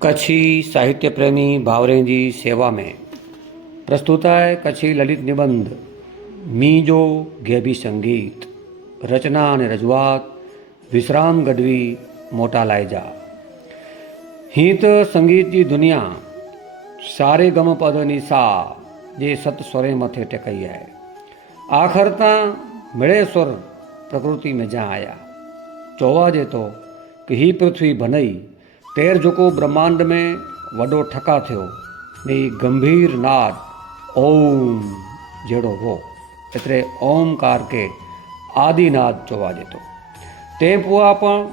कच्छी साहित्य प्रेमी भावरें जी सेवा में प्रस्तुत है कच्छी ललित निबंध मीजो घेबी संगीत। रचना અને રજૂઆત વિશ્રામ ગઢવી મોટા લાયજા। हीत संगीत की दुनिया सारे गम पद नी सा जे सत स्वरे मथे टेकई है। आखिर ता मिले स्वर प्रकृति में जा आया। चोवा जे तो कि ही पृथ्वी बनई तेर झुको ब्रह्मांड में वडो ठका थयो ने गंभीर नाद ओम जेड़ो हो एतरे ओमकार के आदिनाद चोवा जेतो। ते पुआ पण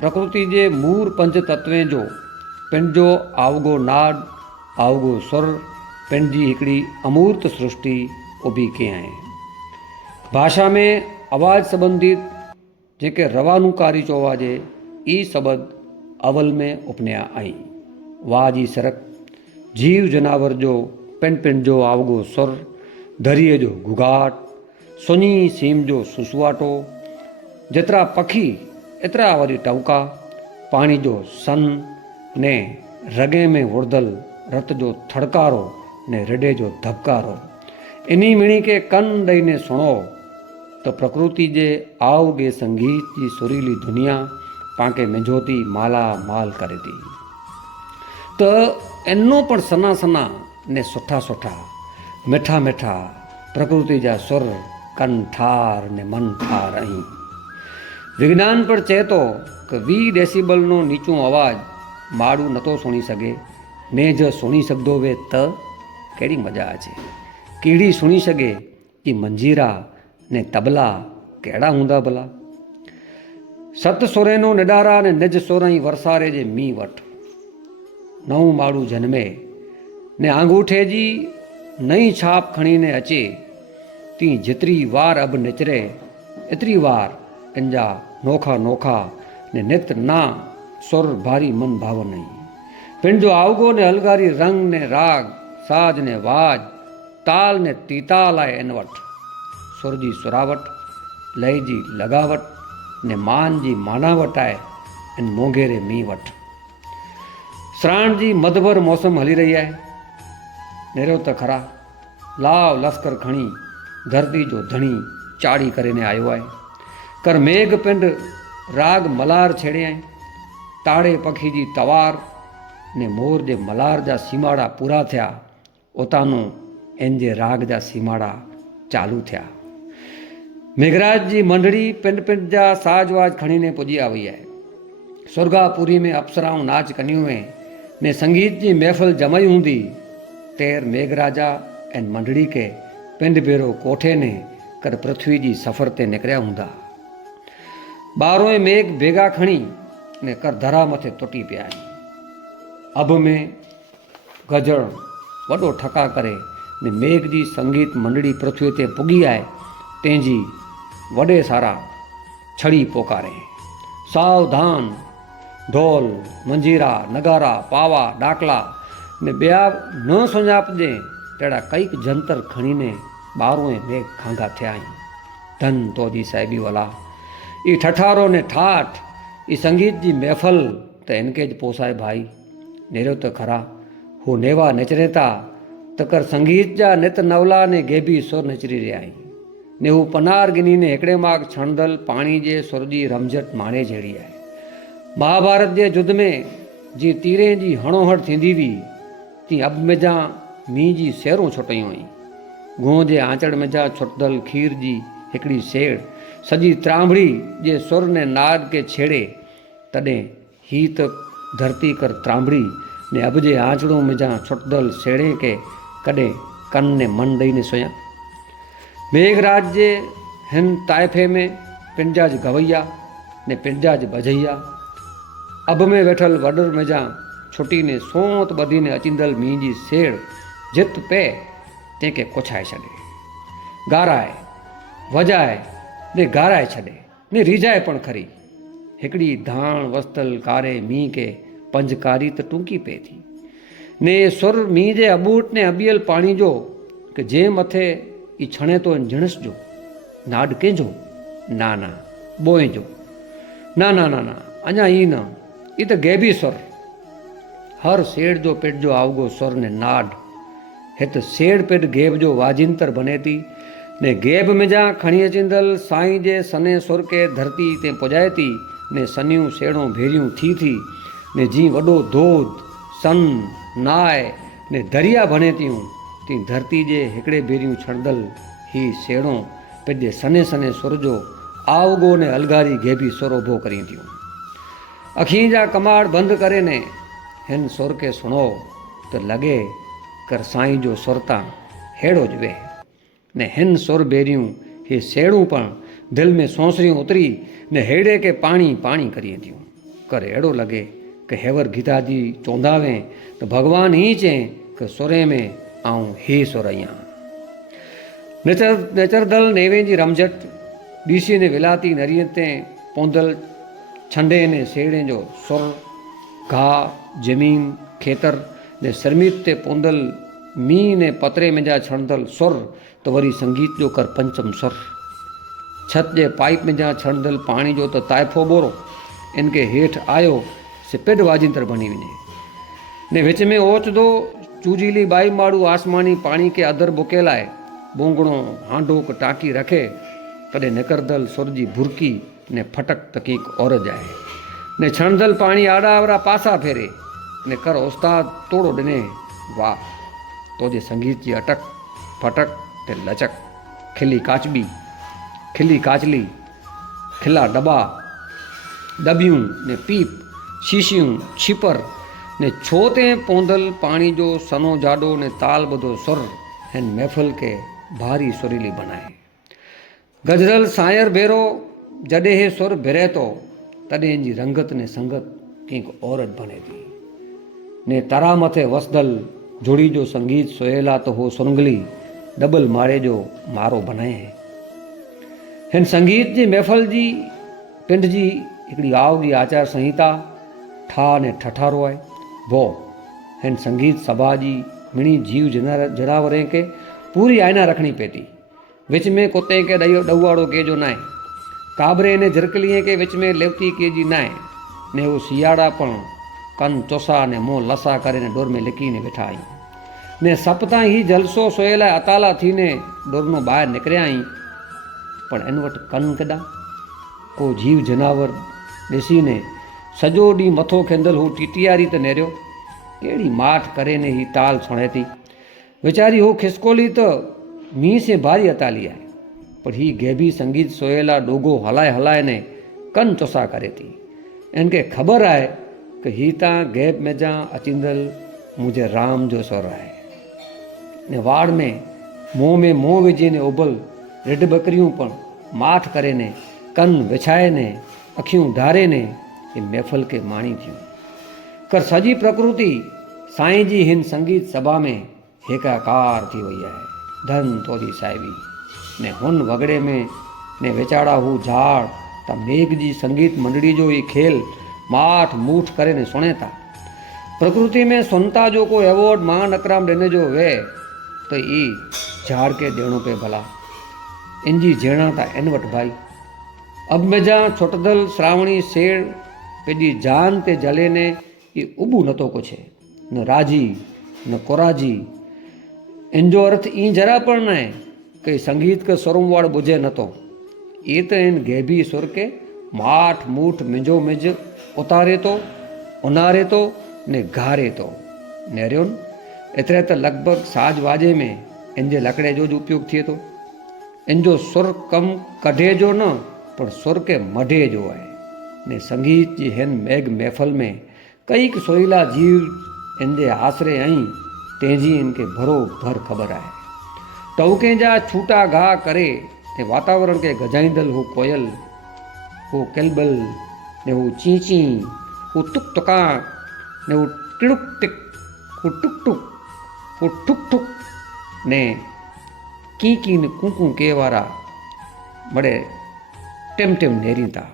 प्रकृति जे मूर पंच तत्वें जो पिंड जो आवगो नाद आवगो स्वर पिंड जी हिकड़ी अमूर्त सृष्टि उभी कई है। भाषा में आवाज संबंधित जेके रवानूकारी चोवा जे ई शब्द अवल में उपनया आई। वाह जी सरक जीव जनावर जो पिंड पिंड जो आवगो स्वर दरिए जो घुघाट सुनी सीम जो सुसुवाटो जेतरा पखी एतरा वरी टवका पानी जो सन ने रगे में उड़दल रत जो थड़कारो ने रडे जो धबकारो इन्हीं मिणी के कन दई ने सुनो तो प्रकृति जे आवगे संगीत की सुरीली दुनिया पाके मेझोती माला माल करे दी। तो एनो पण सना सना ने सुठा सुठा मीठा मीठा प्रकृति जा सुर कन ठार ने मन ठार अहीं। विज्ञान पर चेतो कि 20 डेसिबल नो नीचो अवाज माड़ू नतो सुनी सके ने जो सुनी सकदो वे त केड़ी मजा आचे। कीड़ी सुनी सके कि मंजीरा ने तबला केड़ा हुंदा भला। सत सुरेनो निडारा ने निज सोरई वरसारे जे मी वट नौ माड़ू जन्मे ने आंगूठे जी नई छाप खणी ने अचे ती जितरी वार अब निचरे एतरी वार इंजा नोखा नोखा ने नित ना सुर भारी मन भाव नहीं। पिंड जो आवगो ने हलगारी रंग ने राग साज ने वाज ताल ने तीताल आए इन वट सुर जी सुरावट लय जी लगावट ने मान जी मानावट आए इन मोंघेरे मी वट। श्रावण जी मधभर मौसम हली रही है। नेरो त खरा लाव लश्कर खणी धरती जो धणी चाड़ी करे ने आयो है। कर मेघ पिंड राग मलार छेड़े हैं ताड़े पखी जी तवार ने मोर जे मलार जा सीमाड़ा पूरा थिया उतानो इन जे राग जा सीमाड़ा चालू थिया। मेघराज जी मंडड़ी पिंड पिंड जा साजवाज खणी ने पुजी आई है। सुरगापुरी में अप्सराऊं नाच कनियूं में ने संगीत जी महफिल जमाई हूंदी तेर मेघराजा एन मंडड़ी के पिंड बेरो कोठे ने कर पृथ्वी जी सफ़र ते निकरिया हूंदा। बारों मेघ भेगा खणी ने कर धरा मथे तुटी पिया। अब में गजड़ वडो ठका करे ने मेघ जी संगीत मंडड़ी पृथ्वी ते पुगी आए तेजी वडे सारा छड़ी पोकारे। सावधान ढोल मंजीरा नगारा पावा डाकला ने ब्या न सुञापजे तेड़ा कईक जंतर खणी ने बारों मेघ खांगा थिया। धन तो जी साहिबी वाला ई ठठारो ने ठाठ ई संगीत जी महफल त इनके ज पोसाए भाई। नेरो तो खरा हो नेवा नचरेता तकर संगीत जा नित नवला ने गेबी सुर नचरी रहा ने हू पनार गिनी ने हिकड़े माग छणदल पानी जे सुर जी रमझट माणे जहिड़ी है। महाभारत जे युद्ध में जी तीरे जी हणोहण थींदी हुई ती अब में जा मींह जी सेरूं छुटियूं हुई। गूं जे आंचड़ में जा छुटदल खीर जी हिकड़ी सेड़ सजी त्रांभड़ी जे सुर ने नाद के छेड़े तॾहिं ही त धरती कर त्रांभड़ी ने अब जे आंचड़ों में जा छुटदल सेड़े के कॾहिं कन ने मन ॾेई ने सुया। मेघराज जे हिन ताइफे में पिंजाज गवैया ने पिंजाज बजैया अब में वेठल वडर में जा छुटी ने सोत बधी ने अचिंदल मींह जी सेड़ जित पे तंहिंखे कुछाए छॾे गाराए वजाए ने गाराए छॾे ने रीझाए पण खरी। हिकड़ी धाण वस्तल कारे मींह के पंजकारी त टूंकी पे थी ने सुर मींह जे अबूट ने अबियल पानी जो कि जे मथे ई छणे तो झिणस जो नाड कंहिंजो ना ना बोए जो ना ना ना ना अञा ई न ई त गैबी सुर हर सेड़ जो पेट जो आवगो स्वर ने नाड हित सेड़ पेट गेब जो वाजिंतर बने थी ने गेब में जा खणीअ चिंदल साईं जे सने सुर के धरती ते पुजाए थी ने सनियूं सेड़ों भेरियूं थी ने जी वॾो धोध सन नाय ने दरिया बने थियूं ती धरती जे हिकिड़े भेरियूं छणदल ही सेड़ों पेट जे सने सने सुर जो आवगो ने अलगारी गेबी सुर उभो करी थियूं। अखीं जा कमाड़ बंदि करे ने हिन सुर के सुणो तो लगे कर साईं जो सुर तां हेड़ो ज वे ने हिन सुर बेरियूं हे सेड़ूं पण दिल में सोसरियूं उतरी ने हेड़े के पाणी पाणी करी थियूं कर अहिड़ो लगे कि हेवर गीता जी चवंदावे तो भगवान ही चए कि सुरे में आऊं ही सुर आहियां। नेचरदल नेवे जी रमझट ॾीसी ने विलाती नरीअ ते पौंदल छंडे ने सेड़े जो सुर घाह जमीन खेतर ने सरमीत ते पौंदल मींह ने पतरे में जा छणदल सुर तो वरी संगीत जो कर पंचम सुर छत जे पाइप में जा छणदल पानी जो तो ताइफो बोरो इनके हेठ आयो से पेड वाजिंतर बनी वञे ने विच में ओचदो चूजीली बाई माड़ू आसमानी पानी के अदर बुकेलाए बोंगणो हांडो क टांकी रखे तॾहिं निकरदल सुर जी भुरकी ने फटक तकीक और जाए ने छणदल पानी आड़ा आवड़ा पासा फेरे ने कर उस्ताद तोड़ो ॾिने वाह तो जे संगीत जी अटक फटक ते लचक खिली काचबी खिली काचली खिला डबा डबियूं ने पीप शीशियूं छिपर ने छोते पौंदल पानी जो सनो जाडो ने ताल बधो सुर हिन महफ़िल के भारी सुरीली बनाए गजरल सायर भेरो जॾहिं हे सुर भिरे तो तॾहिं जी रंगत ने संगत कंहिं औरत बने थी ने तरा मथे वसदल जुड़ी जो संगीत सोहेला तो हो सुरंगली डबल मारे जो मारो बनाए हिन संगीत जी महफ़िल जी पिंड जी हिकिड़ी आवगी आचार संहिता ठा ने ठठारो आहे वो हिन संगीत सभा जी मिणी जीव जनावरें के पूरी आईना रखनी पएती विच में कुत्ते के ॾौवाड़ो के जो नाहे काबरे ने झिरकलीअ के विच में लेवती के जी नाहे ने वो सियाड़ा पण कन चोसा ने मुंह लसा करे ने डोर में लिकी ने वेठा आहियूं ने सपता ही जलसो सोहेला अताला थी ने डोरनो ॿाहिरि निकिरिया आहीं पण इन वटि कन केॾा को जीव जनावर ॾिसी ने सॼो ॾींहुं मथो खेंदल हू टीटियारी त नेरियो कहिड़ी माठ करे ने ही ताल सुणे थी वीचारी हू खिसकोली त मींहं से भारी अताली आहे पर ही गैबी संगीत सोहेला डोगो हलाए हलाए ने कन चोसा करे थी इनके ख़बर आहे कि ही तां गैब में जा अचिंदल मुंहिंजे राम जो स्वर आहे ने वाड़ में मोह विझी ने उबल रिढ बकरियूं पण माठ करे ने कन विछाए ने अखियूं ढारे ने ये महफ़िल के माणी थियूं कर सॼी प्रकृति साईं जी हिन संगीत सभा में एकाकार थी वई आहे धन तोरी साहिबी ने हुन वगड़े में ने वेचाड़ा हू झाड़ त मेघ जी संगीत मंडली जो ये खेल माठ मूठ करे ने सुणे था प्रकृति में सुनता जो को एवॉर्ड मान अकराम ॾिने जो वे तो ई झाड़ के ॾियणो पे भला इनजी झेणा था इन वटि भाई अब में जा छुटदल श्रावणी सेड़ पेजी जान ते जले ने ये उबू नथो कुछ न राजी न कोराजी इनजो अर्थ ई जरा पण न आहे कि संगीत के सुरम वाड़ बुझे नथो ये तो इन गैबी सुर के माठ मूठ मिंजो मिंज उतारे तो उनारे तो ने घारे तो नेरियोन एतिरे त लॻभॻि साज वाजे में इनजे लकड़े जो उपयोग थिए थो इनजो सुर कम कढे जो न पर सुर के मढे जो आहे ने संगीत जी हिन मेघ महफ़िल में कई सोईला जीव इनजे आसरे आई तेजी इनके भरो भर ख़बर आहे टौके जा छूटा घाह करे ने वातावरण के गजाईंदल हो कोयल हो किलबल ने हो चींची हो तुक तुका ने हो टिड़ुक टिक हो टुक टुक हो ठुक ठुक ने की ने कूकू के वारा बड़े टिम टिम नेरी था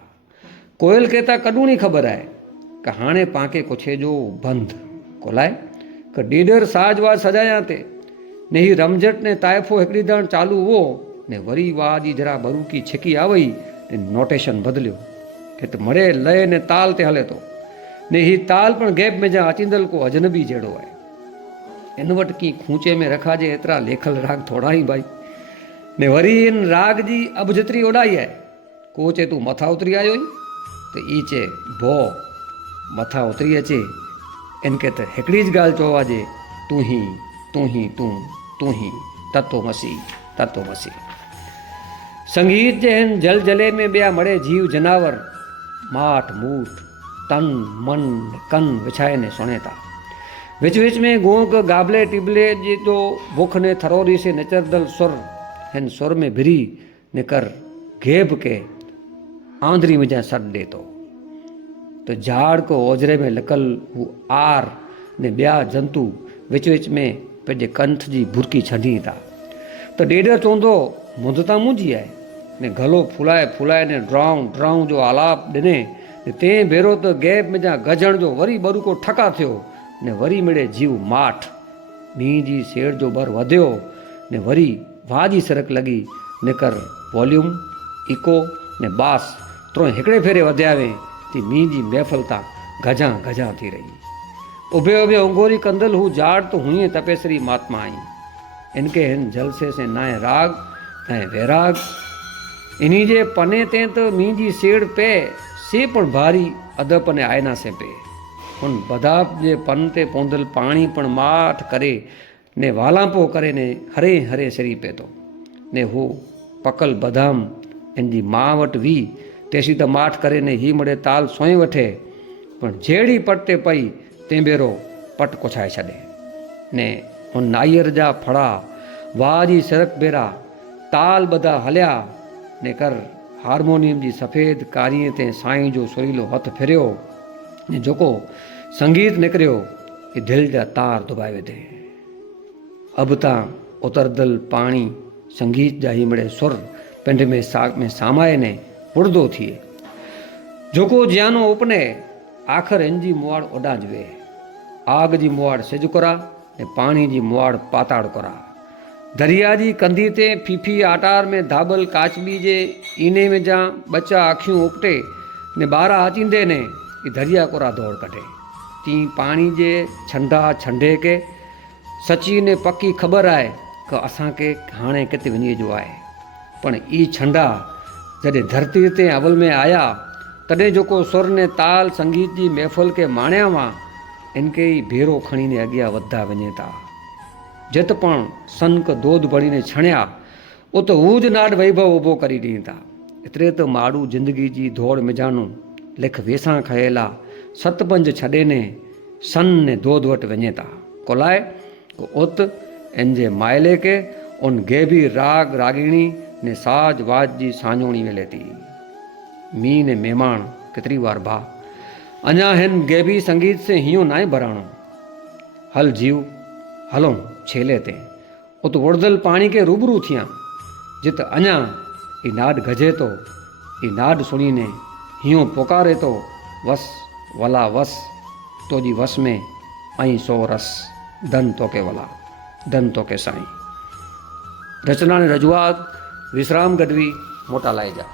कोयल कहता कॾूं नहीं ख़बर आहे कि हाणे पाके कुछे जो बंद कोलाए कि डेडर साज वाज सजाया ते ने ही रमझट ने ताइफो हिकिड़ी दण चालू हुओ ने वरी वाह जी जरा बरूकी छिकी आवई ने नोटेशन बदलियो कि त मड़े लय ने ताल ते हले थो ने ही ताल पण गैप में जा अचिंदल को अजनबी जड़ो है। इन वट की खूंचे में रखा जे एतरा लेखल राग थोड़ा ही भाई। ने वरी इन राग जी अब जतरी उड़ाई है, को चे तू मथा उतरी आयो तो ई चे भो मथा उतरी अचे। इनके तो हिकड़ी ज गाल चोवा जे तू ही तू ही तू ही तत्व मसी। संगीत जे हिन जल जले में ॿिया मड़े जीव जनावर माठ मूठ तन मन कन विछाए ने सुणे था। विच विच में गूंग गाबले टिबले जी तो भूख ने थरोरी से नचरदल सुर हिन सुर में भिरी निकर घेब के आंधरी में जा सट दे तो झाड़ को ओझरे में लकल हू आर ने ॿिया जंतु विच विच में पंहिंजे कंठ जी भुरकी छॾी था। तो ॾेढ चवंदो मुंदता मुंहिंजी आहे ने गलो फुलाए ने ड्राऊं जो आलाप ॾिने ते भेरो तो गैब में जा गजण जो वरी बरूको ठका थियो ने वरी मिड़े जीव माठ। मींहं जी सेड़ जो बर वधियो ने वरी वाह जी सरक लगी निकर वॉल्यूम इको ने बास त्रो हिकिड़े फेरे वधिया वे ती मींहं जी महफ़िल ता गजा थी रही। उभे उभे अंगोरी कंदल हू जाड़ तो हुई तपेसरी महात्मा आई। इनके हिन जलसे से नाए राग ऐं वैराग। इन्हीं जे पने ते तो मींहं जी सेड़ पे से पण भारी अदब ने आयना से पे। उन बदाब जे पन ते पौंदल पानी पण माठ करे ने वालांपो करे ने हरे हरे सरी पे तो ने हो पकल बदाम इनजी मां वट वी तेसी त माठ करे ने ही मड़े ताल सोई वठे पण जेड़ी पट ते पई ते बेरो पट कोछाए छॾे ने उन नायर जा फड़ा वाह जी सरक बेरा ताल बदा हलिया ने कर हारमोनियम जी सफ़ेद कारीअ ते साईं जो सुरीलो हथ फिरियो ने जेको संगीत निकिरियो ये दिल जा तार दुबाए विधे। अब तां उतरदल पाणी संगीत जा ही मिड़े सुर पिंड में सामाए ने उड़दो थिए। जोको ज्यानो उपने आखिर इंजी मुआड़ उडांज वे। आग जी मुआड़ सिज कोरा ने पानी जी मुआड़ पाताड़ कोरा। दरिया जी कंधी ते फीफी आटार में धाबल काचबी जे ईने में जा बच्चा आखियूं उपटे ने बारा अचींदे ने दरिया कोरा दौड़ कटे। ती पानी जे छंडा छंडे के सची ने पक्की खबर आए कि असां के हाणे किते वञे जो आहे। पण ई छंडा जॾहिं धरती ते अवल में आया तॾहिं जेको सुर ने ताल संगीत जी महफ़िल के माणिया हुआ इनके ई भेरो खणी ने अॻियां वधा वञे था। जित पण सनक दोध बणी ने छणिया उत हूज नाड वैभव उभो करी ॾींदा था। एतिरे त माड़ू जिंदगी जी दौड़ मिजानू लिख वेसां खयेला सतपंज छॾे ने सन ने दोध वटि वञे था। कोलाए को उत इंजे माइले के उन गेबी राग रागिणी ने साज वाज जी साñोणी मिले थी। मीं ने मेहमान केतरी बार भा अञा हिन गेबी संगीत से हियो नाए भराणो। हल जीव हलों छेले ते उत उड़दल पानी के रूबरू थिया जित अञा ई नाद गजे तो ई नाद सुनी ने हियो पुकारे तो वस वला वस तो जी वस में आई सो रस धन तो के वला धन तो के साईं। रचना ने रजूआत विश्राम गढ़वी मोटा लाइजा।